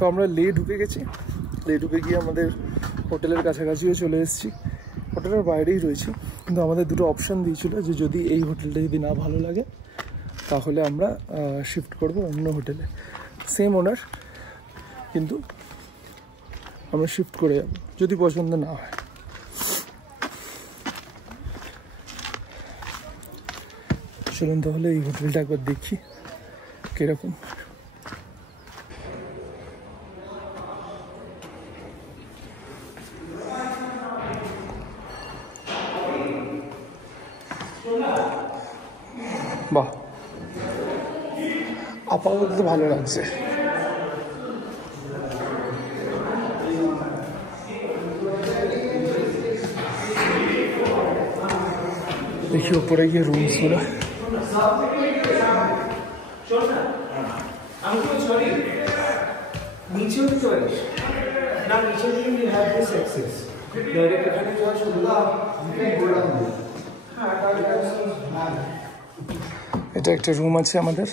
তো আমরা লে ঢুকে গেছি, লে ঢুকে গিয়ে আমাদের হোটেলের কাছাকাছিও চলে এসেছি, হোটেলের বাইরেই রয়েছি। কিন্তু আমাদের দুটো অপশান দিয়েছিল যে যদি এই হোটেলটা যদি না ভালো লাগে তাহলে আমরা শিফট করব অন্য হোটেলে, সেম ওনার, কিন্তু আমরা শিফট করে যাব যদি পছন্দ না হয়। চলুন তাহলে এই হোটেলটা একবার দেখি কিরকম। বাহ, আপাতত তো ভালো লাগছে। দেখি উপরে গিয়ে রুমস গুলো। এটা একটা রুম আছে আমাদের,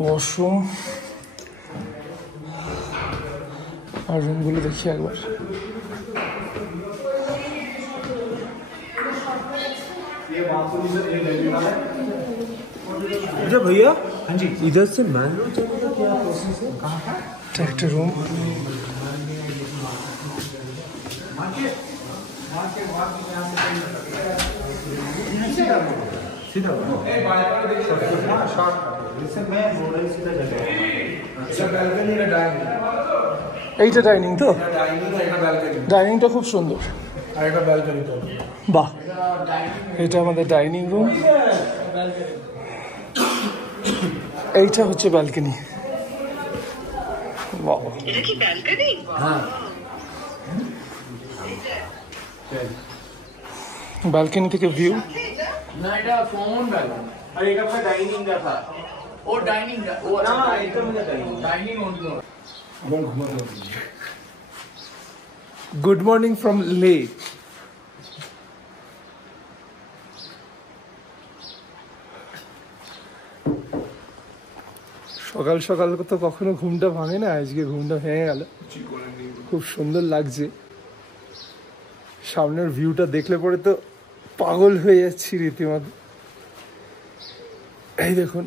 ওয়াশরুম আর রুমগুলো দেখি একবার। अच्छा भैया, हाँ जी, इधर से मैन रोड चलेगा क्या प्रोसेस है? कहाँ का? একটা রুম, এইটা ডাইনিং তো, ডাইনিংটা খুব সুন্দর। বাহ, এটা আমাদের ডাইনিং রুম, এইটা হচ্ছে ব্যালকনি। ব্যালকনি থেকে ভিউ। না এটা কমন ব্যালকনি, আর এটা পুরো ডাইনিং টা था, ও ডাইনিং টা, ও না এটা মানে ডাইনিং অন্য। গুড মর্নিং ফ্রম লে। সকাল সকাল তো কখনো ঘুমটা ভাঙে না, আজকে ঘুমটা ভেঙে গেল। খুব সুন্দর লাগছে, সামনের ভিউটা দেখলে পরে তো পাগল হয়ে যাচ্ছি রীতিমতো। এই দেখুন,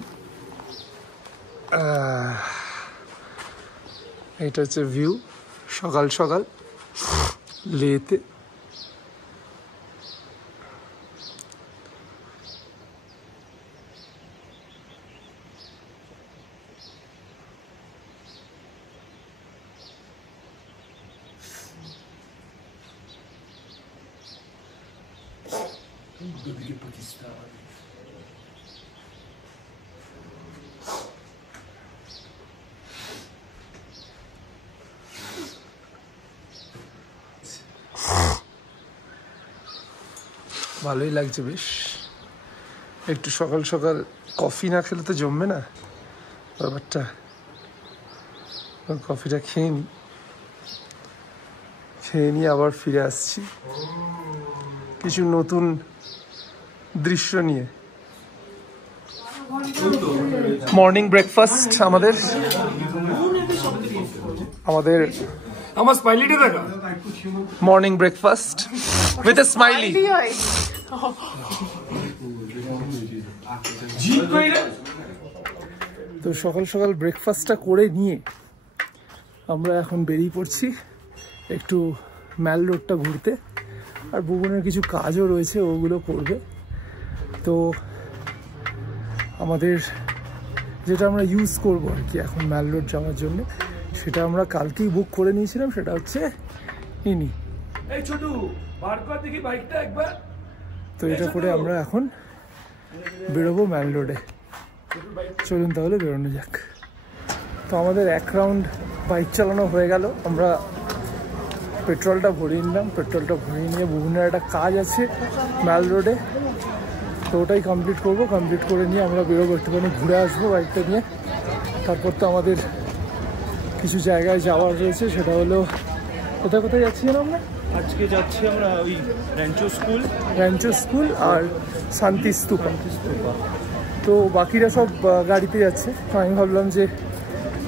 এটা হচ্ছে ভিউ সকাল সকাল লেতে। ভালোই লাগছে বেশ। একটু সকাল সকাল কফি না খেলে তো জমবে না ব্যাপারটা। কফিটা খেয়ে নিয়ে আবার ফিরে আসছি কিছু নতুন দৃশ্য নিয়ে। মর্নিং ব্রেকফাস্ট আমাদের আমার স্মাইলিটা দেখা, morning breakfast with a smiley. তো সকাল সকাল ব্রেকফাস্টটা করে নিয়ে আমরা এখন বেরিয়ে পড়ছি একটু ম্যাল রোডটা ঘুরতে, আর ভুবনের কিছু কাজও রয়েছে ওগুলো করবে। তো আমাদের যেটা আমরা ইউজ করব আর কি এখন ম্যাল রোড যাওয়ার জন্য, সেটা আমরা কালকেই বুক করে নিয়েছিলাম, সেটা হচ্ছে ইনি। এই ছোটু বার কর দেখি বাইকটা একবার। তো এটা করে আমরা এখন বেরোবো ম্যাল রোডে। চলুন তাহলে বেরোনো যাক। তো আমাদের এক রাউন্ড বাইক চালানো হয়ে গেল, আমরা পেট্রোলটা ভরিয়ে নিলাম। পেট্রোলটা ভরিয়ে নিয়ে ভুবনের একটা কাজ আছে ম্যাল রোডে, তো ওটাই কমপ্লিট করবো। কমপ্লিট করে নিয়ে আমরা বেরোবো, একটুখানি ঘুরে আসবো বাইকটা নিয়ে। তারপর তো আমাদের কিছু জায়গায় যাওয়ার রয়েছে, সেটা হলো কোথায় যাচ্ছিলাম আমরা আজকে যাচ্ছি আমরা ওই র্যাঞ্চো স্কুল আর শান্তি স্তূপা। তো বাকিরা সব গাড়িতে যাচ্ছে। তো আমি ভাবলাম যে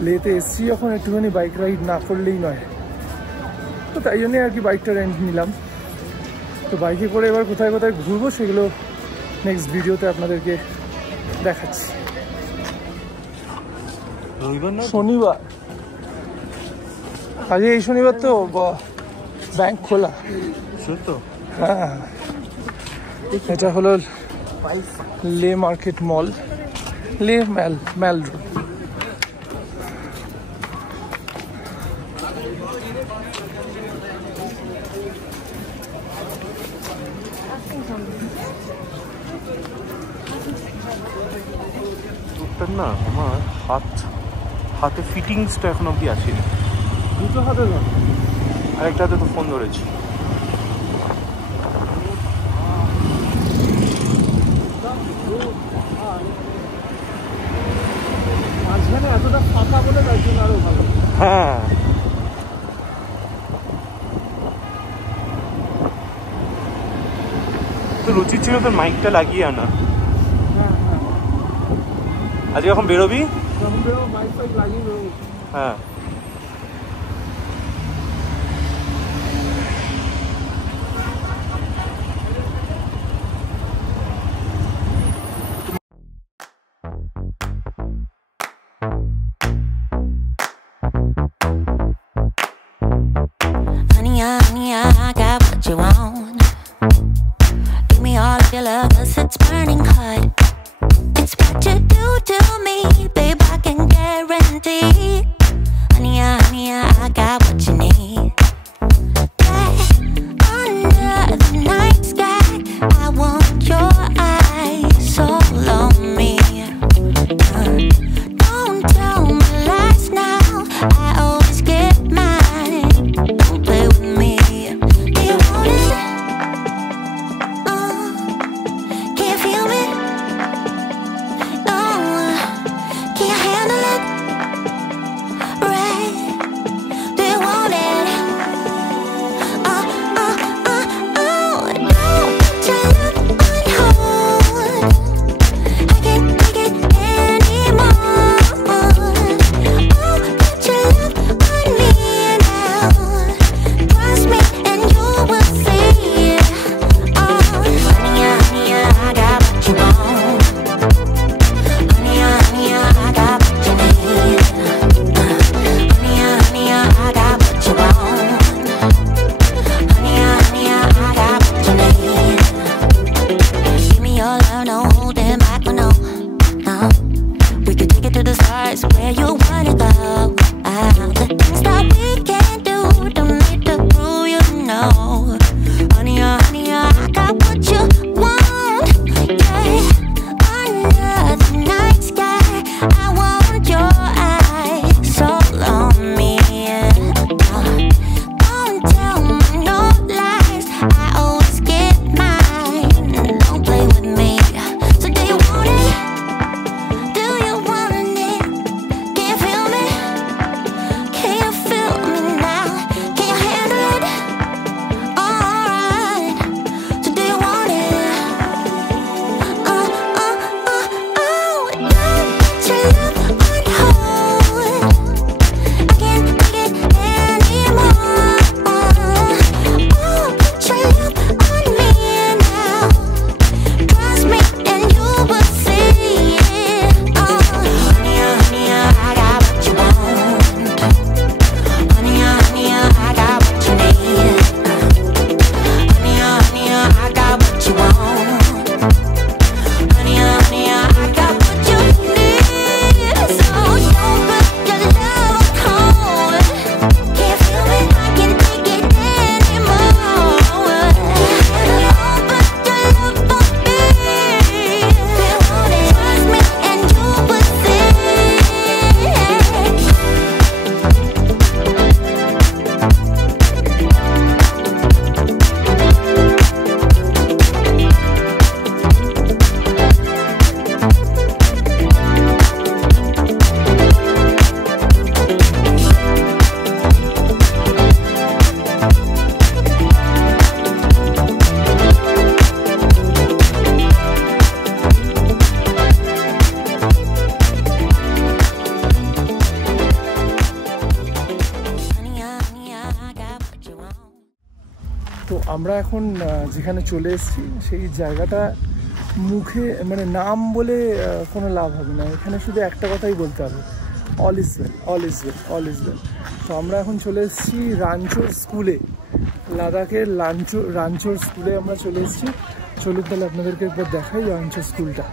লেতে এসছি যখন একটুখানি বাইক রাইড না করলেই নয়, তো তাই জন্যই আর কি বাইকটা রেন্ট নিলাম। তো বাইকে করে এবার কোথায় কোথায় ঘুরবো সেগুলো নেক্সট ভিডিওতে আপনাদেরকে দেখাচ্ছি। শনিবার, আজকে এই শনিবার তো ব্যাংক খোলা। তো হ্যাঁ, এটা হলো লে মার্কেট মল, লে ম্যাল রোড। না আমার হাতে ফিটিংসটা এখন অবধি আসেনি। দুটো হাতে ধর, আরেকটা হাতে তো ফোন ধরেছি। মাঝখানে এতটা ফাঁকা বলে তার জন্য আরো ভালো। হ্যাঁ, তো উচিত ছিল তোর মাইকটা লাগিয়ে আনা। আজকে যখন বেরোবি মাইক ফাইক লাগিয়ে বেরোবো। হ্যাঁ, Honey, I got what you want. Give me all of your love, 'cause it's burning hot. It's what you do to me, babe, I can guarantee. Honey, I got what you need. Yeah, under the night sky, I want your eyes all on me. Don't tell me lies now, I always get mine. Don't play with me. Do you want it? Can you feel me? No, can you handle it? Right? Do you want it? Don't put your love on hold. I can't take it anymore. Put your love on me now. Trust me and you will see. Honey, I got what you want. Honey, I got what you need. Honey, I got what you want. Honey, I got what you need. Give me your love, no holding back, no. We could take it to the stars, where you wanna go. The things that we can do, don't need to prove you know. Honey, I got what you want. Yeah. আমরা এখন যেখানে চলে এসেছি সেই জায়গাটা মুখে মানে নাম বলে কোনো লাভ হবে না, এখানে শুধু একটা কথাই বলতে হবে, all is well, all is well, all is well. তো আমরা এখন চলে এসেছি রাঞ্চোর স্কুলে, লাদাখের রাঞ্চোর স্কুলে আমরা চলে এসেছি। চলুন তাহলে আপনাদেরকে একবার দেখাই রাঞ্চোর স্কুলটা।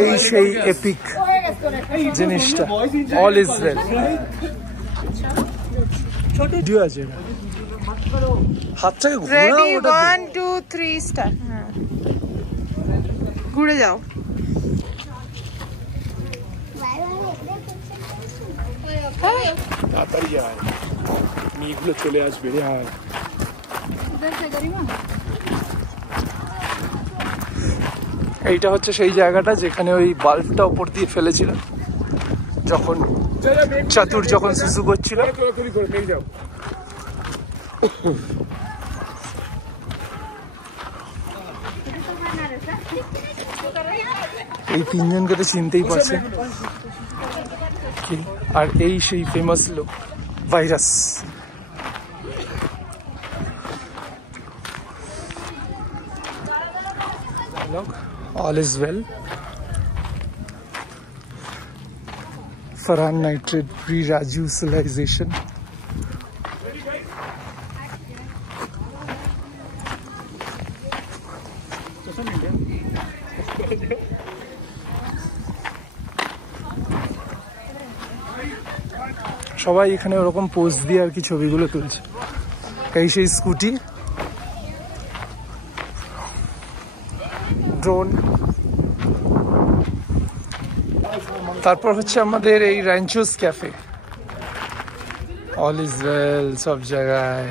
এই সেই এপিক জিনিসটা, অল ইজ ওয়েল। ভিডিও আছে, হাতটাকে ঘোরাও, ওটা 1 2 3 স্টার্ট। ঘুরে যাও। তাড়াতাড়ি আয়, মেয়েগুলো চলে আসবে রে। আর এইটা হচ্ছে সেই জায়গাটা যেখানে ওই বাল্বটা উপর দিয়ে ফেলেছিল যখন চাতুর যখন শিশু করছিল। এই তিনজনকে তো চিনতেই পারছে। আর এই সেই ফেমাস লোক virus. All is well. Farhan nitrate pre-radicalization. সবাই এখানে ওরকম পোজ দিয়ে আর কি ছবিগুলো তুলছে। এই সেই স্কুটি, ড্রোন, তারপর হচ্ছে আমাদের এই রাঞ্চোস ক্যাফে। অল ইজ ওয়েল সব জায়গায়।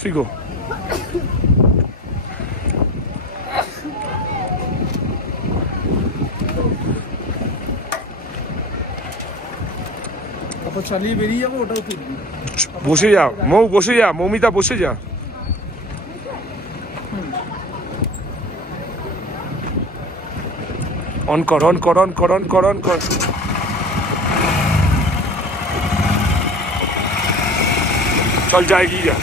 ঠিক চালিয়ে বেরিয়ে যাবো, ওটাও তুলবি। বসে যা মৌ, বসে যা মৌমিতা, বসে যা। অন কর, অন কর, অন কর, অন কর, অন কর। চল যা, এগিয়ে যা।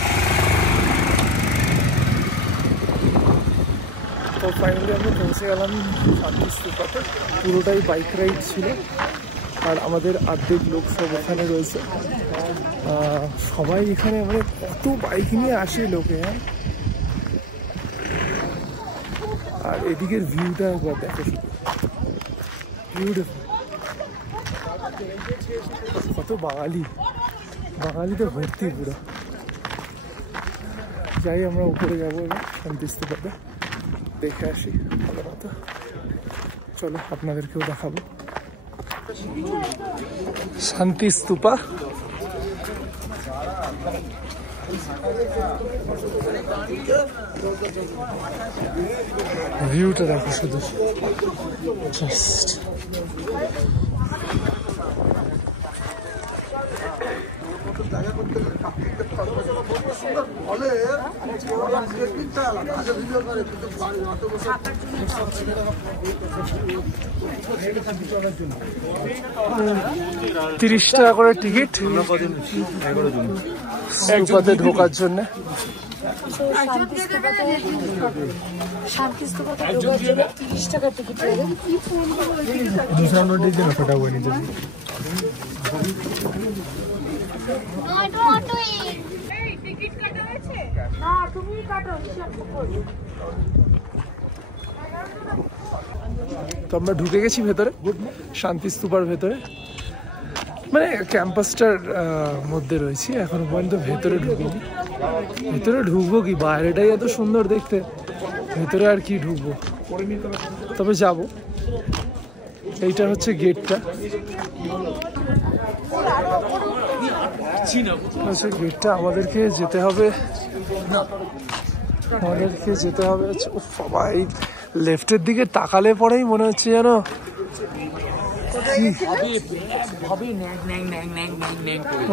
তো ফাইনালি আমরা পৌঁছে গেলাম শান্তি স্তূপাতে। পুরোটাই বাইক রাইড ছিল, আর আমাদের অর্ধেক লোক সব ওখানে রয়েছে। সবাই এখানে মানে কত বাইক নিয়ে আসে লোকে। হ্যাঁ, আর এদিকের ভিউটা একবার দেখো, বিউটিফুল। কত বাঙালিতে ভর্তি পুরো। যাই আমরা উপরে যাবো এবার শান্তি স্তূপাতে, দেখে আসি ভালো মতো। চলো আপনাদেরকেও দেখাবো শান্তি স্তূপা। ভিউটা দেখো শুধু, জাস্ট $30 করে টিকিট স্তূপাতে ঢোকার জন্য। শান্তি স্তূপাতে ঢোকার জন্য 30 টাকা টিকিট লাগে। ফটা हुआ नीचे। তো আমরা ঢুকে গেছি ভেতরে, শান্তি স্তূপার ভেতরে, মানে ক্যাম্পাসটার মধ্যে রয়েছি এখনো পর্যন্ত। ভেতরে ঢুকিনি, ভেতরে ঢুকবো কি, বাইরেটাই এত সুন্দর দেখতে, ভেতরে আর কি ঢুকবো, তবে যাব। এইটা হচ্ছে গেটটা, গেটটা আমাদেরকে যেতে হবে, হচ্ছে লেফটের দিকে তাকালে পরেই মনে হচ্ছে যেন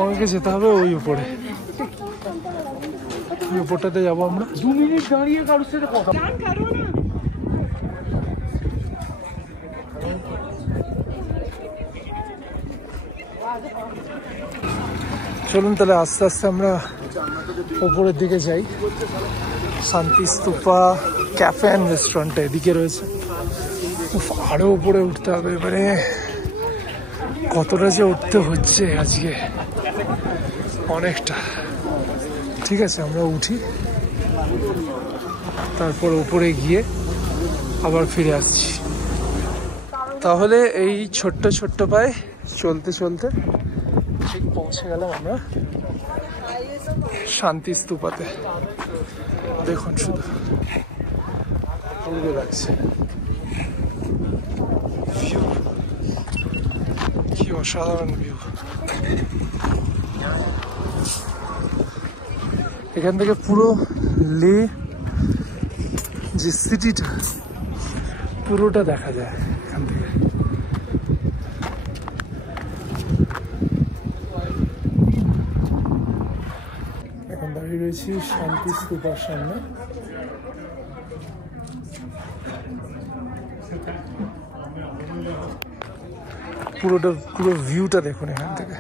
আমাকে যেতে হবে ওই উপরে, ওই উপরটাতে যাবো আমরা। 2 মিনিট দাঁড়িয়ে কারোর সাথে কথা চলুন তাহলে আস্তে আস্তে আমরা উপরের দিকে যাই। শান্তি স্তূপা ক্যাফে অ্যান্ড রেস্টুরেন্টটা এদিকে রয়েছে। আরো উপরে উঠতে হবে, এবারে কতটা যে উঠতে হচ্ছে আজকে, অনেকটা। ঠিক আছে, আমরা উঠি, তারপর উপরে গিয়ে আবার ফিরে আসছি। তাহলে এই ছোট্ট ছোট্ট পায়ে চলতে চলতে ঠিক পৌঁছে গেলাম আমরা শান্তি স্তূপাতে। দেখুন শুধু অপূর্ব লাগছে, ভিউ কি অসাধারণ ভিউ। এখান থেকে পুরো লে যে সিটিটা পুরোটা দেখা যায় এখান থেকে। এখন দাঁড়িয়ে রয়েছি শান্তি স্তূপার সামনে। পুরো ভিউটা দেখুন এখান থেকে।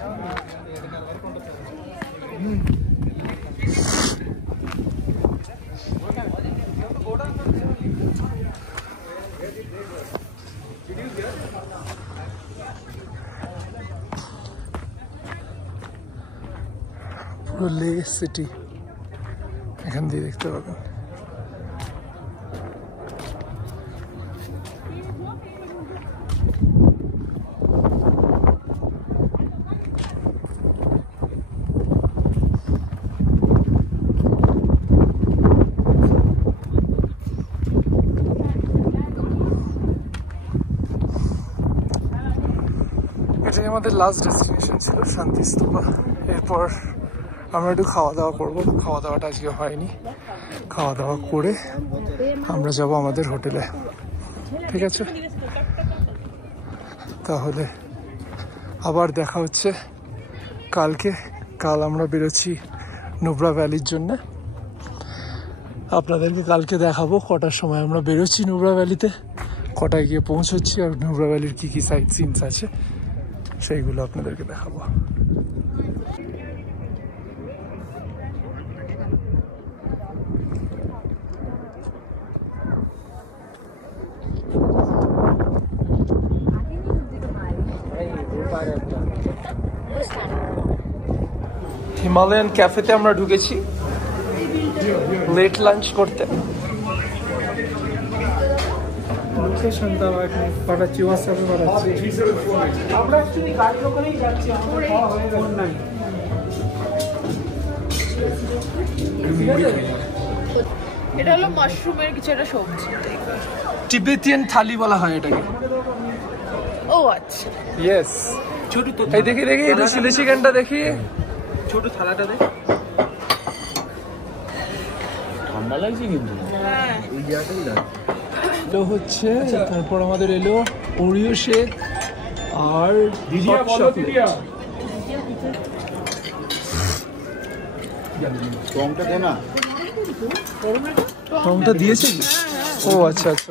পুরো লে সিটি এখান দিয়ে দেখতে পাবেন। এটাই আমাদের লাস্ট ডেস্টিনেশন ছিল, শান্তি স্তূপা। এরপর আমরা একটু খাওয়া দাওয়া করবো। খাওয়া দাওয়াটা আজকে হয়নি, খাওয়া দাওয়া করে আমরা যাব আমাদের হোটেলে। ঠিক আছে, তাহলে আবার দেখা হচ্ছে কালকে। কাল আমরা বেরোচ্ছি নুব্রা ভ্যালির জন্য। আপনাদেরকে কালকে দেখাবো কটার সময় আমরা বেরোচ্ছি নুব্রা ভ্যালিতে, কটায় গিয়ে পৌঁছচ্ছি, আর নুব্রা ভ্যালির কী কী সাইট সিনস আছে সেইগুলো আপনাদেরকে দেখাবো। হিমালয়ান ক্যাফেতে আমরা ঢুকেছি লেট লাঞ্চ করতে। লোকেশনটা পাঠাচ্ছি, হোয়াটসঅ্যাপে পাঠাচ্ছি। আমরা অ্যাকচুয়ালি গাড়ির ওখানেই যাচ্ছি, আমাদের খাওয়া হয়ে গেছে নাই। এটা হলো মাশরুমের কিছু একটা সবজি, টিবেটিয়ান থালি বলা হয় এটাকে। ও আচ্ছা, ইয়েস। ছোট তো এই দেখি দেখি, এটা চিলি চিকেনটা দেখি। ছোট থালাটা দে। ঠান্ডা লাগছে কিন্তু এই জায়গাটাই না। এলো হচ্ছে, তারপর আমাদের এলো ওরিও শেক আর দিদিয়া বলো দিদিয়া। টংটা দে না। রংটা দিয়েছে কি? ও আচ্ছা আচ্ছা,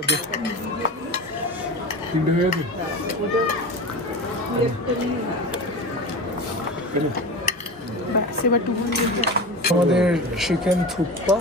আমাদের চিকেন থুপ্পা